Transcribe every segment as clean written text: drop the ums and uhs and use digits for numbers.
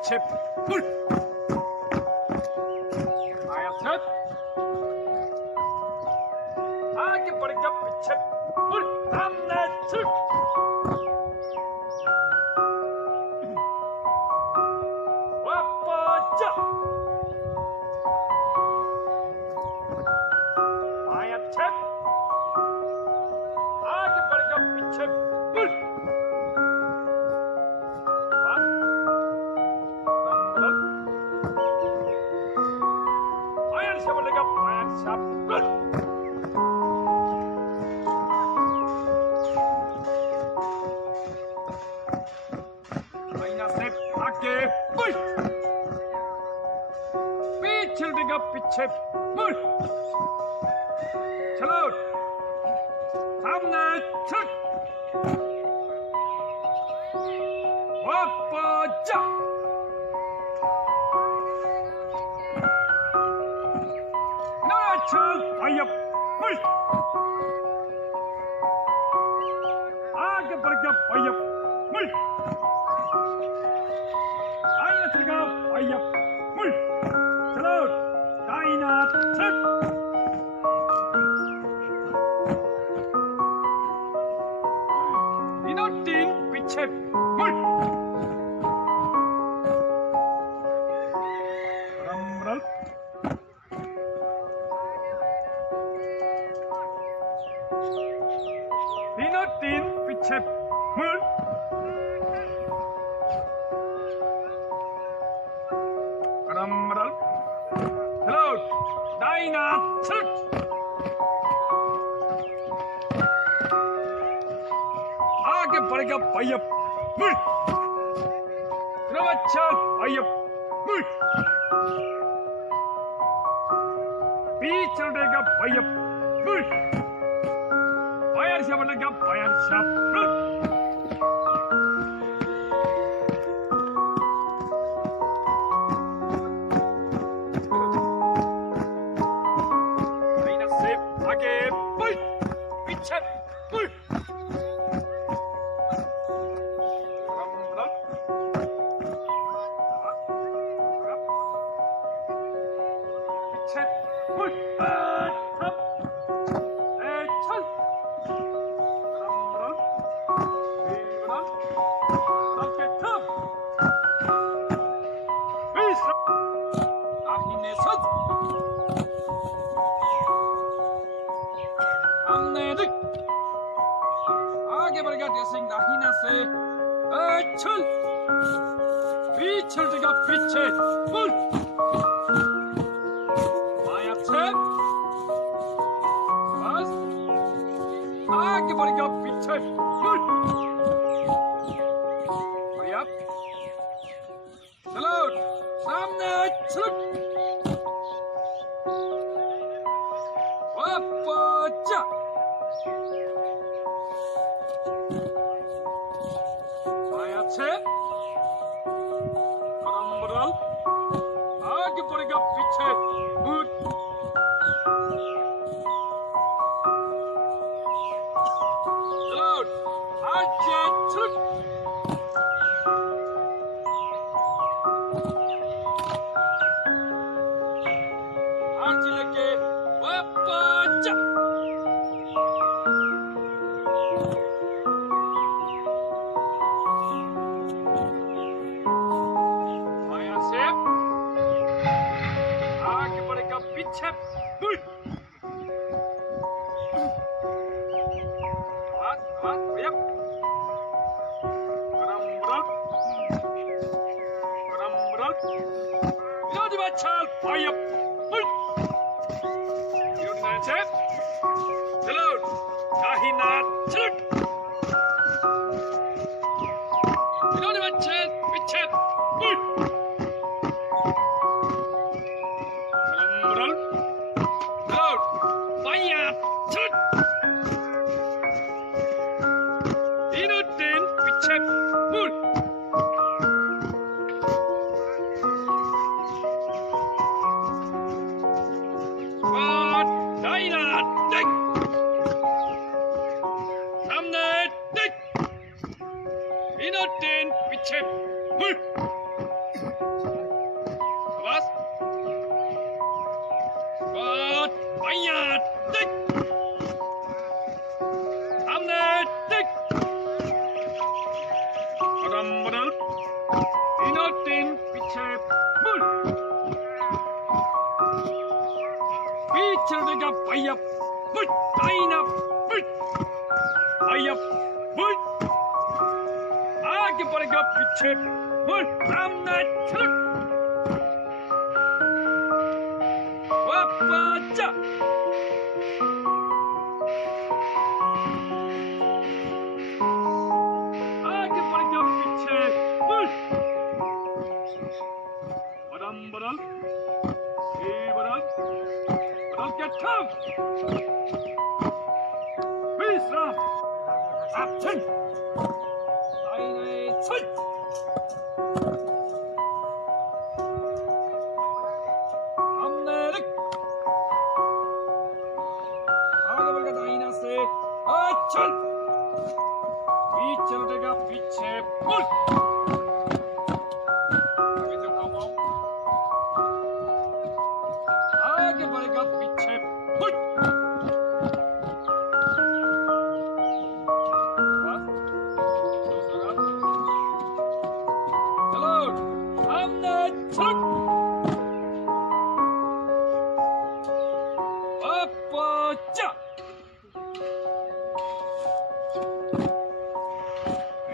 비첩 물 아야셋 아기 버리가 비첩 물 남내출 와빠자 아야셋 아기 버리가 비첩 물 비첩 물 찰롯 담내측 와빠자 나철 아엽 물 아가버가 아엽 물 아이나철가 아엽 물 찰롯 다이나측 이노틴 비첩 물 그럼을 이노틴 비첩 물 그럼을 찰롯 다이나측 아게 버리가 바이업 물 그라마차 바이업 물 비철대가 바이업 물 바야샤 버리가 바야샤 물 비첩 물 비첩 물 애참 애천 그럼을 비브런 럭켓탑 비스 아히네선 안내득 아게버리가 됐습니다. 히나세 철 비철대가 빛의 물 마야채 아게버리가 빛의 물 마야 찰롯 삼내철 와빠자 마야채 바람바람 아기 버리가 빛의 물 찰롯 아재철 아지레게 와빠자 비첩 물 와와와야 그럼브럴 이러지 마찰 바이업 물 이러지 나체 찰롯 다히나 찰롯 이러지 마찰 비첩 물 이노틴 비첩 물 이철대가 파이어 물 다이나 물 파이어 물 아기 버리가 빛의 물 남나 철 와빠자 아기 버리가 빛의 물 바람바람 이바람 바람 깨탕 위스람 앞천 아이나의 천 암내릭 아가벌가 다이나스의 어천 이천대가 빛의 물 아가벌가 빛의 물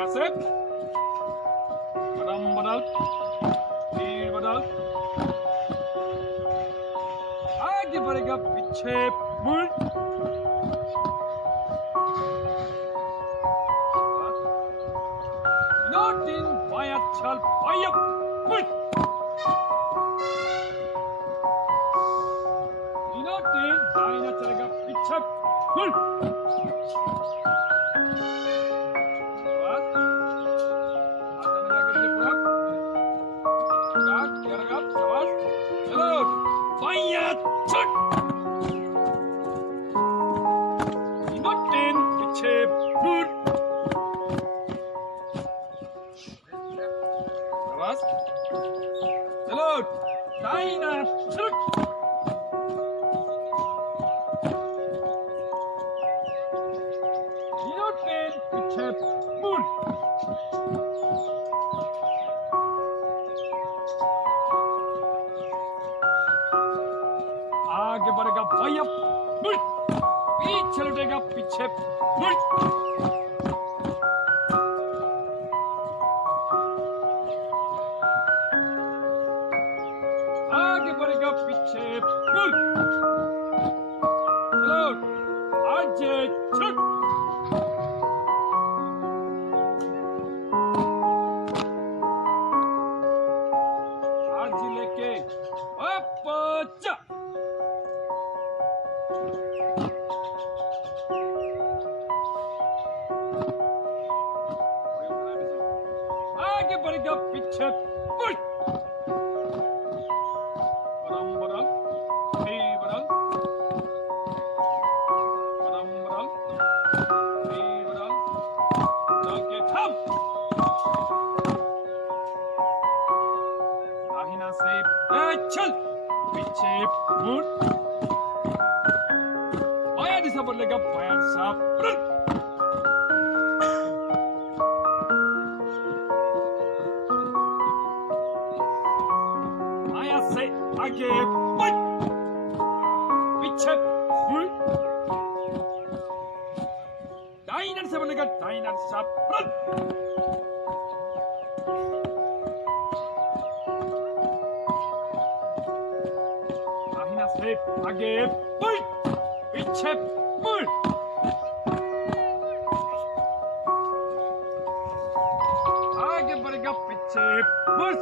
Assam Badal Badal आगे बढ़ेगा पीछे मुड़ नॉट इन बाया चल बाया मुड़ नॉट इन दाहिना चलेगा पीछे मुड़ चलो दाहिना छुट ट्रेन पीछे मुड़ आगे बढ़ेगा भैया मुड़ पीछे लौटेगा पीछे मुड़ आगे बढ़ेगा पीछे मुड़ चलो आगे छुट आज लेके वापस आगे बढ़ेगा पीछे मुड़ चल पीछे मुड़ माया दिशा बदलेगा माया दिशा माया से आगे बढ़ पीछे मुड़ दाहिना दिशा बदलेगा दाहिना दिशा आगे बढ़ पीछे मुड़ आगे बढ़ेगा पीछे मुड़